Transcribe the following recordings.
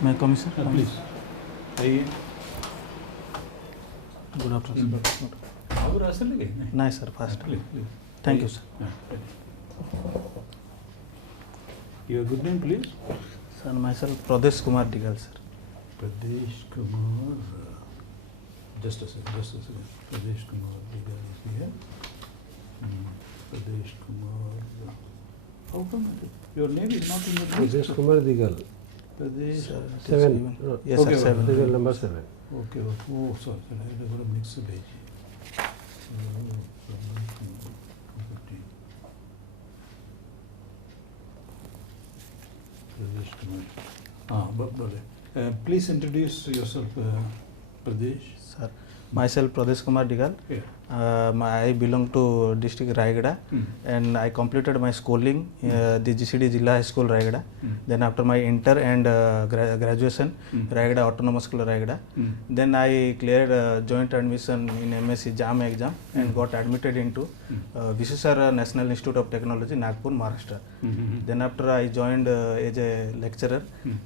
May I come, sir? Please. आइए. Good afternoon, sir. और असर लगे? नहीं sir, fast. Please. Thank you, sir. Your good name, please. Sir, myself Pradesh Kumar Digal, sir. Pradesh Kumar. Just a second. Pradesh Kumar Digal is here. Pradesh Kumar. How come your name is not in the list? Pradesh Kumar Digal. Pradesh. Sir, it is 7. given. No. Yes, Okay, sir, 7. Digal number 7. Okay. Oh, sorry. I got a mix page. Pradesh Kumar. Please introduce yourself, Pradesh. Sir, myself Pradesh Kumar Digal. Yeah. I belong to district Raigada, and I completed my schooling the GCD Jilla High School Raigada. Then after my inter and graduation, Raigada Autonomous School Raigada. Then I cleared joint admission in MSc JAM exam and got admitted into Visesar National Institute of Technology, Nagpur, Maharashtra. Then after I joined as a lecturer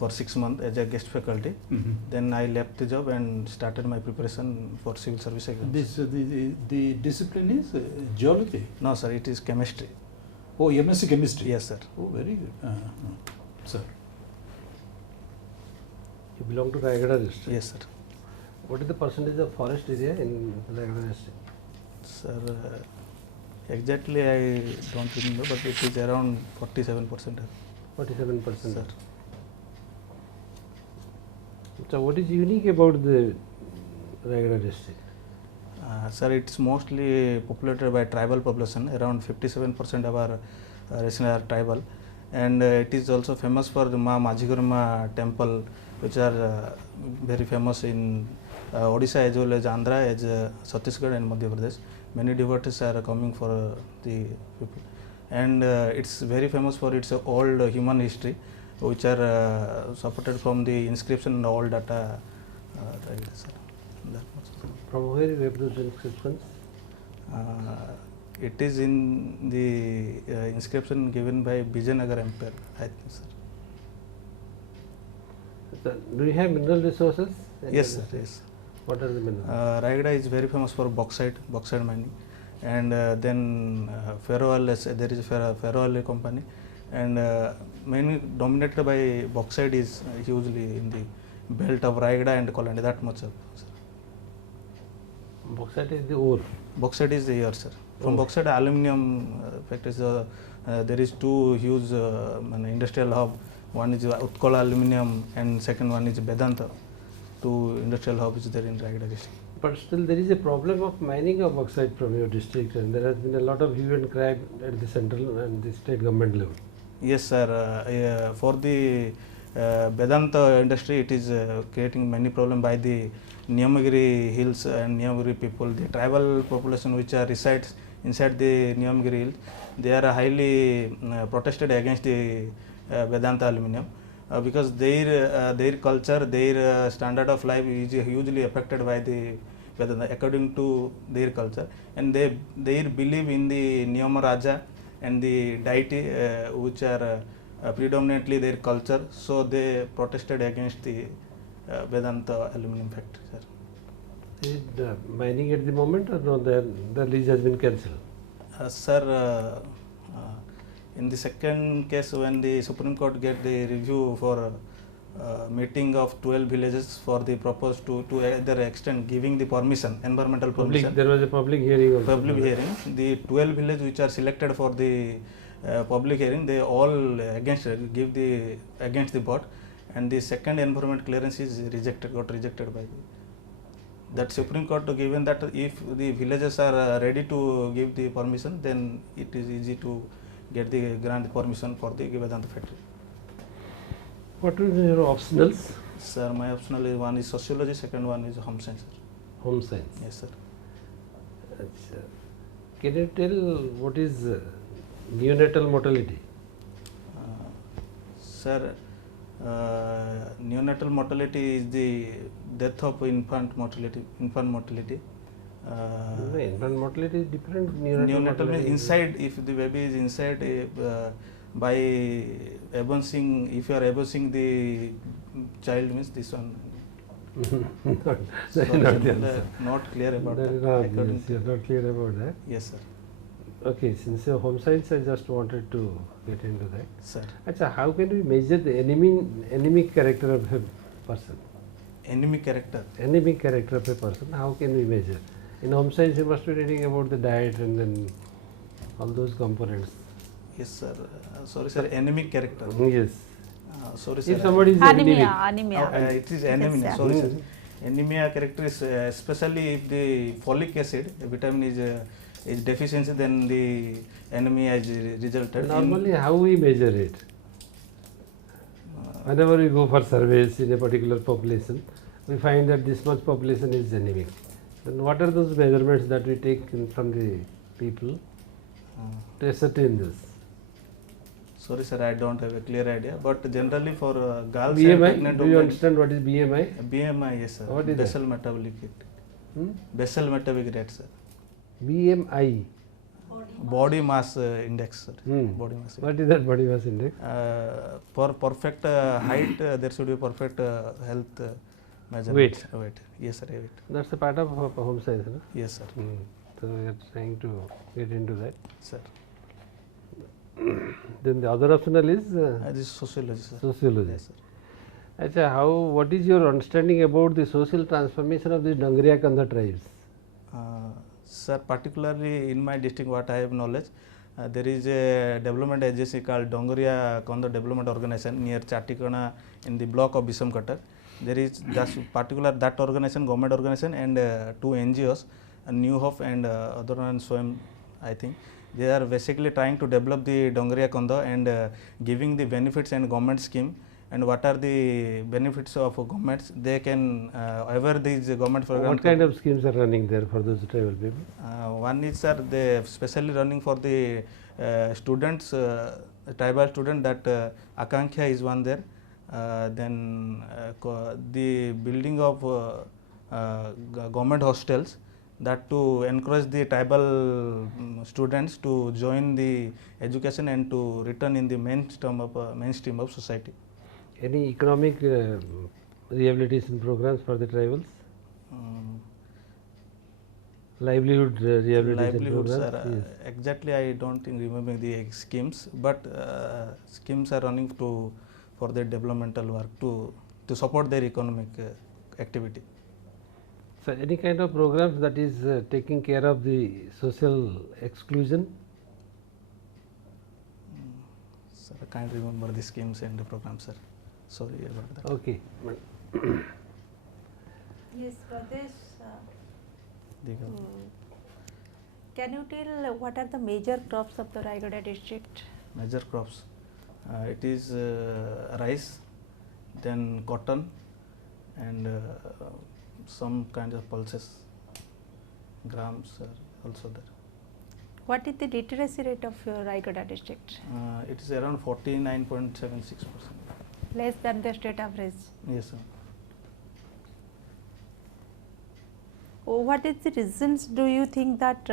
for 6 months as a guest faculty. Then I left the job and started my preparation for civil service exams. The discipline is geology. No, sir, it is chemistry. Oh, MSc chemistry. Yes, sir. Oh, very good. Sir. You belong to Raigada district. Yes, sir. What is the percentage of forest area in Raigada district? Sir, exactly I don't remember, but it is around 47%. 47%. Sir. So what is unique about the Raigada district? Sir, it's mostly populated by tribal population. Around 57% of our residents are tribal, and it is also famous for the Ma Majigurma temple, which are very famous in Odisha as well as Andhra, as Chhattisgarh and Madhya Pradesh. Many devotees are coming for the people, and it's very famous for its old human history, which are supported from the inscription and all data. Sir. That much. From where you have those inscriptions? It is in the inscription given by Vijayanagar Empire, I think, sir. So, do you have mineral resources? Yes, sir. Yes. What are the minerals? Raigada is very famous for bauxite mining, and then ferroalloy. There is a ferroalloy company, and mainly dominated by bauxite is hugely in the belt of Raigada and Kolandi. That much, sir. Bauxite is the ore. Bauxite is the year, sir. From Oh. bauxite, aluminium factories. There is two huge industrial hub. One is Utkal Aluminium, and second one is Vedanta. Two industrial hubs there in Raigada district. But still there is a problem of mining of bauxite from your district, and there has been a lot of hue and cry at the central and the state government level. Yes, sir. For the Vedanta industry, it is creating many problems by the Niyamagiri hills and Niyamagiri people. The tribal population which are resides inside the Niyamagiri hills, they are highly protested against the Vedanta aluminium because their culture, their standard of life is hugely affected by the Vedanta according to their culture, and they believe in the Niyama Raja and the deity which are predominantly their culture, so they protested against the Vedanta aluminium factory, sir. Is it mining at the moment, or no? The lease has been cancelled. Sir, in the second case, when the Supreme Court get the review for meeting of 12 villages for the proposed to either extend giving the permission, environmental permission. There was a public hearing also. Public hearing. The 12 villages which are selected for the public hearing, they all against the board, and the second environment clearance is got rejected by that Supreme Court given that if the villages are ready to give the permission, then it is easy to get the grant permission for the Vedanta factory. What will be your optionals? Sir, my optional is one is sociology, second one is home science. Home science. Yes, sir. Can you tell what is neonatal mortality? Sir, neonatal mortality is the death of infant mortality. Infant mortality is different. Neonatal means inside, if the baby is inside by abusing, if you are abusing the child means this one. Not, Sorry, that is not the sir, answer. not clear about That that. is not, According yes, to- you are not clear about that. Yes, sir. Okay, since you're home science, I just wanted to get into that. Sir, Achha, how can we measure the anemic character of a person? enemy character. Anemic character of a person, how can we measure? In home science, you must be reading about the diet and then all those components. Yes, sir. Sorry, sir. Enemy character. Yes. Sorry, sir. If somebody is Anemia, anemic, anemia. It is anemia. Yes, Sorry, sir. Mhm. Anemia character is especially if the folic acid vitamin is deficiency, then the anemia is resulted. normally how we measure it? Whenever we go for surveys in a particular population, we find that this much population is anemic. Then what are those measurements that we take from the people to ascertain this? Sorry, sir. I don't have a clear idea. But generally for girls and BMI, pregnant do you women, understand what is BMI? BMI, yes, sir. What is that? Basal metabolic rate. Hmm? Basal metabolic rate, sir. BMI. Body mass index, sir. Hmm. Body mass index. What is that body mass index? For perfect height, there should be perfect health measurement. Weight. Yes, sir. Weight. That's a part of home science, no? Yes, sir. Hmm. So we are trying to get into that. Sir. Then the other optional is This is sociology, sir. sociology. Yes, sir. Achha, what is your understanding about the social transformation of the Dangriya Kanda tribes? Sir, particularly in my district, what I have knowledge, there is a development agency called Dongoria Konda Development Organization near Chatikana in the block of Bisamkatar. There is that organization, government organization, and two NGOs, New Hope and other one Swam, I think. They are basically trying to develop the Dongoria Konda and giving the benefits and government scheme. And what are the benefits of governments? They can ever these government programs. What kind of schemes are running there for those tribal people? One is, sir, they specially running for the students, tribal student, that Akanksha is one there. Then the building of government hostels, that to encourage the tribal students to join the education and to return in the mainstream of society. Any economic rehabilitation programs for the tribals? Livelihood rehabilitation Livelihoods programs? are Yes. exactly, I don't think remembering the schemes, but schemes are running for their developmental work to support their economic activity. So, any kind of programs that is taking care of the social exclusion? Sir, I can't remember the schemes and the programs, sir. Sorry about that. Okay. Yes, Pradesh. The- Can you tell what are the major crops of the Raigada district? Major crops, it is rice, then cotton, and some kinds of pulses. Grams are also there. What is the literacy rate of your Raigada district? It is around 49.76%. Less than the state average. Yes, sir. What is the reasons do you think that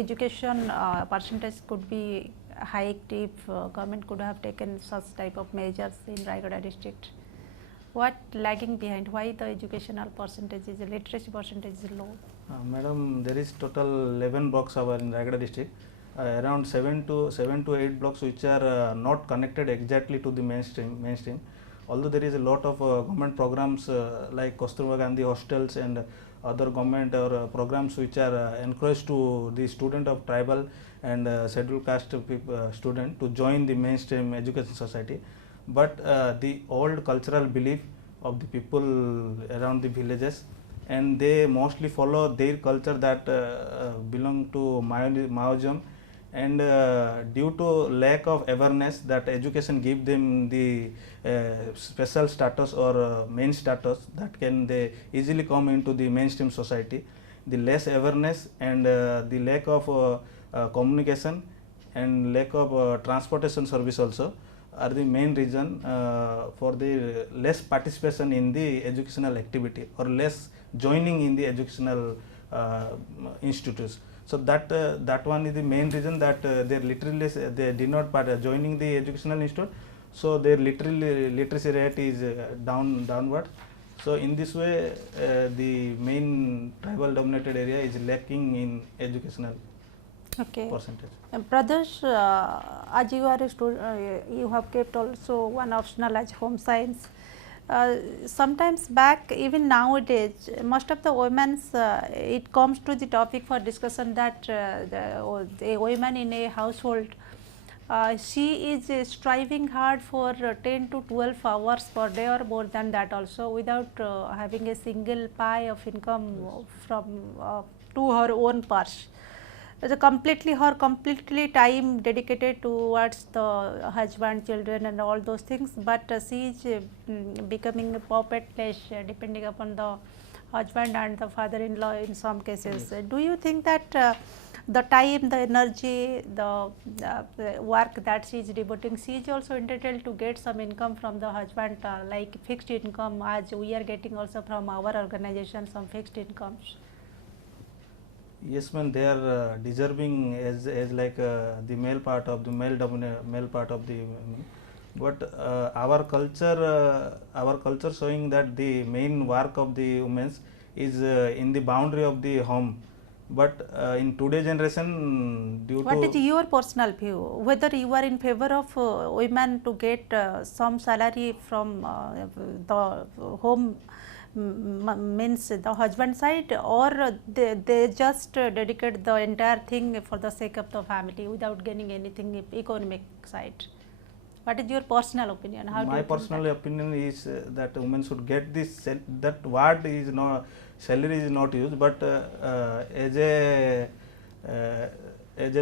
education percentage could be hiked if government could have taken such type of measures in Raigada district? What lagging behind? Why the educational percentage is, literacy percentage is low? Madam, there is total 11 blocks are in Raigada district. Around 7 to 8 blocks which are not connected exactly to the mainstream. Although there is a lot of government programs like Kasturba Gandhi hostels and other government or programs which are encouraged to the student of tribal and scheduled caste student to join the mainstream education society. But the old cultural belief of the people around the villages, and they mostly follow their culture that belong to Maoism, and due to lack of awareness that education give them the special status or main status that can they easily come into the mainstream society, the less awareness and the lack of communication and lack of transportation service also are the main reason for the less participation in the educational activity or less joining in the educational institutes. So that one is the main reason that they literally they did not joining the educational institute. So their literacy rate is downward. So in this way, the main tribal dominated area is lacking in educational Okay. percentage. Brothers, as you are a student, you have kept also one optional as home science. Sometimes back, even nowadays, most of the women's, it comes to the topic for discussion that the woman in a household, she is striving hard for 10 to 12 hours per day or more than that also, without having a single pie of income from to her own purse. The completely time dedicated towards the husband, children and all those things, but she is becoming a puppetless, depending upon the husband and the father-in-law in some cases. Do you think that the time, the energy, the work that she is devoting, she is also entitled to get some income from the husband, like fixed income, as we are getting also from our organization some fixed incomes? Yes, ma'am, they are deserving as like the male part of the male part of the but our culture showing that the main work of the women is in the boundary of the home. But in today's generation, due What to is your personal view, whether you are in favor of women to get some salary from the home, means the husband side, or they just dedicate the entire thing for the sake of the family without gaining anything economic side? What is your personal opinion? How do my you think personal that? opinion is that women should get this that word is not salary is not used, but as a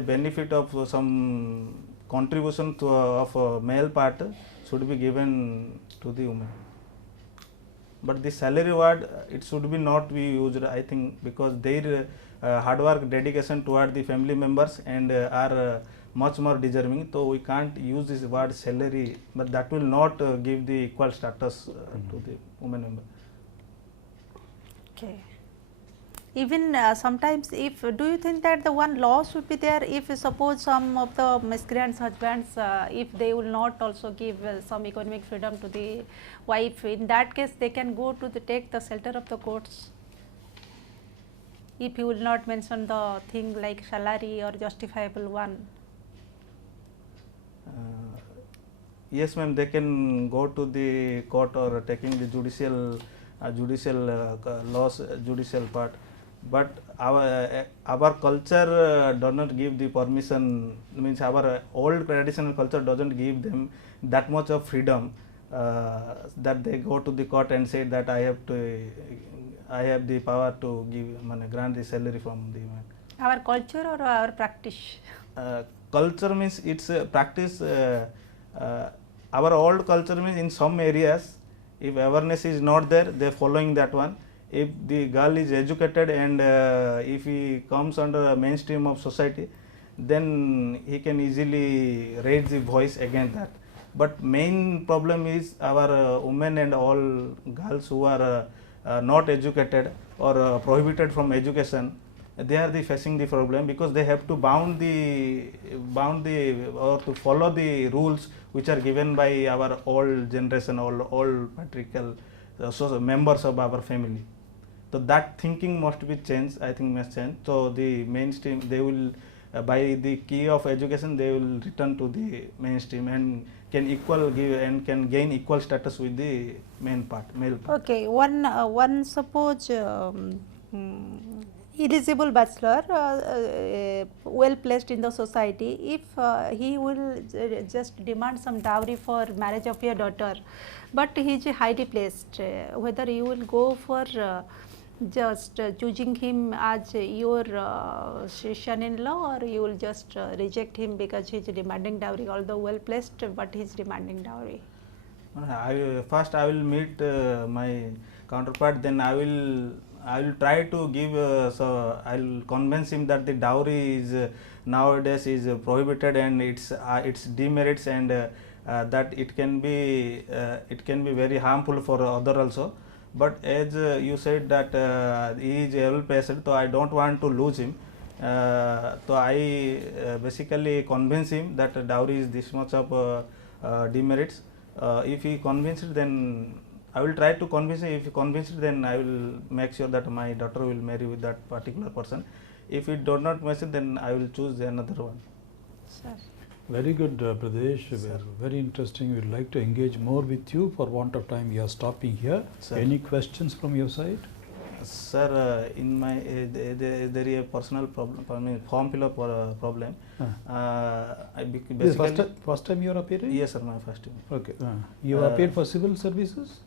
benefit of some contribution to of a male part should be given to the woman. But the salary word, it should be not be used, I think, because their hard work, dedication toward the family members and are much more deserving. So we can't use this word salary, but that will not give the equal status to the women member. Okay. Even sometimes, if do you think that the one law should be there, if suppose some of the miscreants husbands, if they will not also give some economic freedom to the wife, in that case they can go to the take the shelter of the courts, if you will not mention the thing like salary or justifiable one? Yes, ma'am, they can go to the court or taking the judicial laws, judicial part. But our culture does not give the permission, means our old traditional culture doesn't give them that much of freedom that they go to the court and say that I have the power to grant the salary from the man. Our culture or our practice? Culture means it's practice. Our old culture means in some areas, if awareness is not there, they are following that one. If the girl is educated and if he comes under a mainstream of society, then he can easily raise the voice against that. But main problem is our women and all girls who are not educated or prohibited from education. They are facing the problem because they have to bound the or to follow the rules which are given by our old generation, old patriarchal members of our family. So that thinking must be changed, I think must change. So the mainstream, they will by the key of education, they will return to the mainstream and can can gain equal status with the male part. Okay, one suppose eligible bachelor, well placed in the society, if he will just demand some dowry for marriage of your daughter, but he is highly placed, whether you will go for just choosing him as your son-in-law, or you will just reject him because he is demanding dowry, although well placed, but he is demanding dowry? First I will meet my counterpart, then I will try to give so I will convince him that the dowry is nowadays is prohibited and its demerits and that it can be very harmful for other also. But as you said that he is well placed, so I don't want to lose him. So I basically convince him that dowry is this much of demerits. If he convinced, then I will try to convince him. If he convinced, then I will make sure that my daughter will marry with that particular person. If it does not match, then I will choose another one. Sir. Very good, Pradesh. Very interesting. We'd like to engage more with you. For want of time, we are stopping here. Sir. Any questions from your side? Sir, in my there is a personal problem. I mean, form fill up problem. This Basically, first time you are appearing? yes, sir, my first time. Okay. You have appeared for civil services?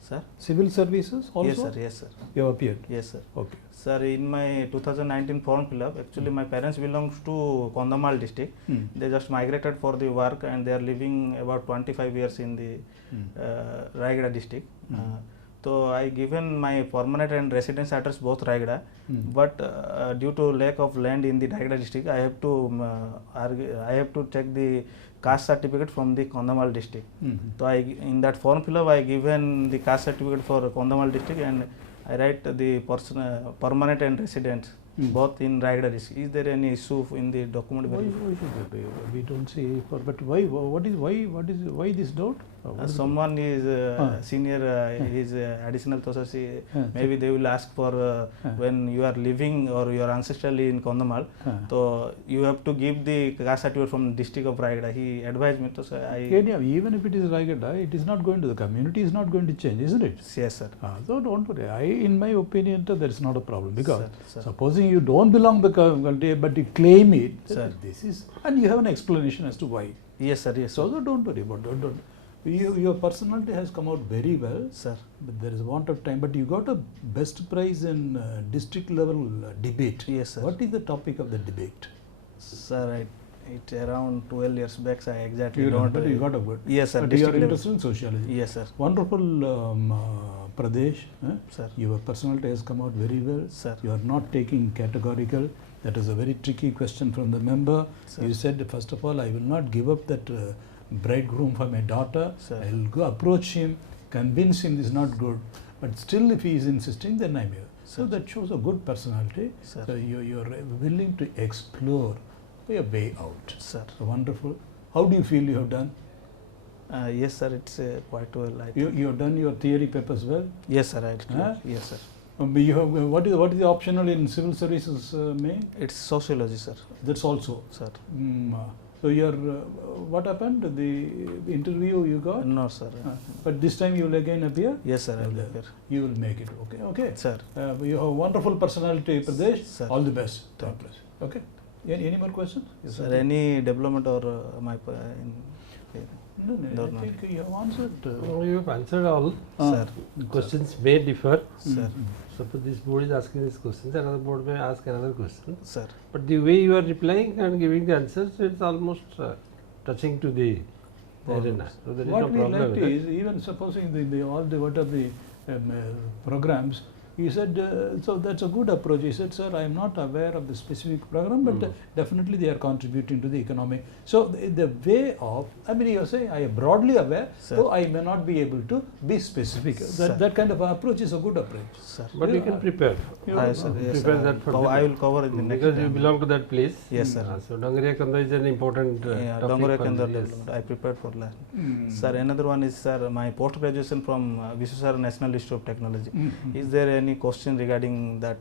Sir. Civil services also? Yes, sir. Yes, sir. You have appeared? Yes, sir. Okay. Sir, in my 2019 form fill up, actually my parents belongs to Kondhamal district. Hmm. They just migrated for the work and they are living about 25 years in the Raigada district. So I given my permanent and residence address both Raigada, but due to lack of land in the Raigada district, I have to check the caste certificate from the Kondhamal district. So in that form fill up, I given the caste certificate for Kondhamal district and I write the permanent and resident both in Raigada district. Is there any issue in the document? Why should there be? We don't see. But why? Why this doubt? Someone is senior, is additional associate. Maybe they will ask for when you are living or you are ancestrally in Kondhamal. So you have to give the caste certificate from district of Raigada. He advised me to say. Even if it is Raigada, it is not going to the community. Is not going to change, isn't it? Yes, sir. So don't worry. In my opinion, there is not a problem because Sir. supposing you don't belong to the community, but you claim it. Sir. This is, and you have an explanation as to why. Yes, sir. Yes, So sir. don't worry about it. Don't. Your personality has come out very well, Sir. but there is a want of time. But you got a best prize in district level debate. Yes, sir. What is the topic of the debate? Sir, it around 12 years back. So I exactly You don't. but you got a good. Yes, sir. But you are district level. interested in sociology. Yes, sir. Wonderful, Pradesh. Sir. Your personality has come out very well. Sir. You are not taking categorical. That is a very tricky question from the member. Sir. You said, first of all, I will not give up that bridegroom for my daughter. Sir. I will go approach him, convince him this is not good. But still, if he is insisting, then I'm here. So Sir. that shows a good personality. Sir. So you're willing to explore a way out. Sir. So wonderful. How do you feel you have done? Yes, sir. It's quite well. I You, think. you have done your theory papers well. Yes, sir. I Huh? Yes, sir. You have, what is the optional in civil services main? It's sociology, sir. That's also. Sir. So your what happened? The interview you got? No, sir. But this time you will again appear? Yes, sir. I will Well, appear. You will make it. Okay. Sir. You have a wonderful personality, Pradesh. Sir. All the best. Thank God bless. Okay. Any more questions? Yes, Sir, any development or my No, No, I no. think you have answered. You have answered all. Sir. The questions may differ. Sir. Suppose this board is asking this question, another board may ask another question. Sir. But the way you are replying and giving the answers, it's almost touching to the arena. So there is no What we problem liked with that. is, even supposing all the what are the programs, he said, so that's a good approach. He said, sir, I am not aware of the specific program, but definitely they are contributing to the economy. So the way of, I mean, you are saying, I am broadly aware, Sir. so I may not be able to be specific. Sir. That kind of approach is a good approach. Sir. But you can prepare. You- Sir. Yes, prepare sir. that for I the- will cover in the next Because you time. belong to that place. Yes, sir. So Dangariya Kanda is an important Yeah, topic. Dangore for Kandar the- yes. development. I prepared for that. Mm. Sir, another one is, sir, my post graduation from Viswesvaraya National Institute of Technology. Mm. Is there any question regarding that?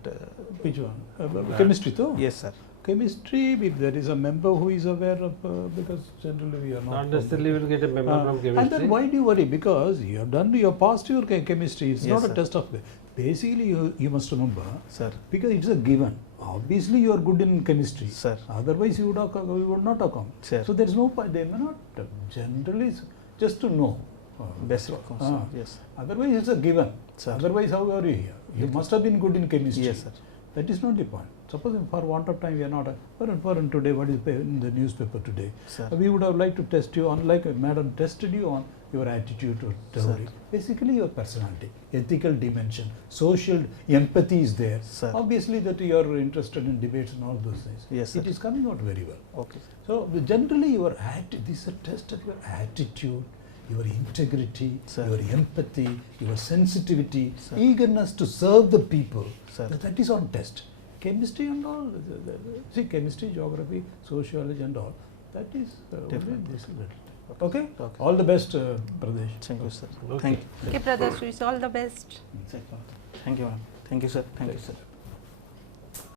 Which one? Chemistry, though? Yes, sir. Chemistry, if there is a member who is aware of, because generally we are Not necessarily will get a member from And then chemistry. why do you worry? Because you have passed your chemistry. It's Yes, not a sir. test of. Basically, you must remember, Sir. because it's a given. Obviously, you are good in chemistry. Sir. Otherwise, you would not have come. Sir. So there is no point. They may not generally just to know. Basic concept. Yes. Otherwise, it's a given. Sir. Otherwise, how are you here? You must have been good in chemistry. Yes, sir. That is not the point. Suppose for want of time we are not. For today, what is in the newspaper today? Sir. We would have liked to test you on, like Madam tested you on your attitude to dowry. Basically, your personality, ethical dimension, social empathy is there. Sir. Obviously, that you are interested in debates and all those things. Yes, It sir. is coming out very well. Okay. So generally, this is a test of your attitude, your integrity, Sir. your empathy, your sensitivity, Sir. eagerness to serve the people. Sir. That is on test. chemistry and all, see chemistry, geography, sociology and all, that is only Different. this little. Okay? Okay. All the best, Pradesh. Thank you, sir. Okay. Thank you. Okay, brothers, wish all the best. Thank you, ma'am. Thank you, sir. Thank you, sir.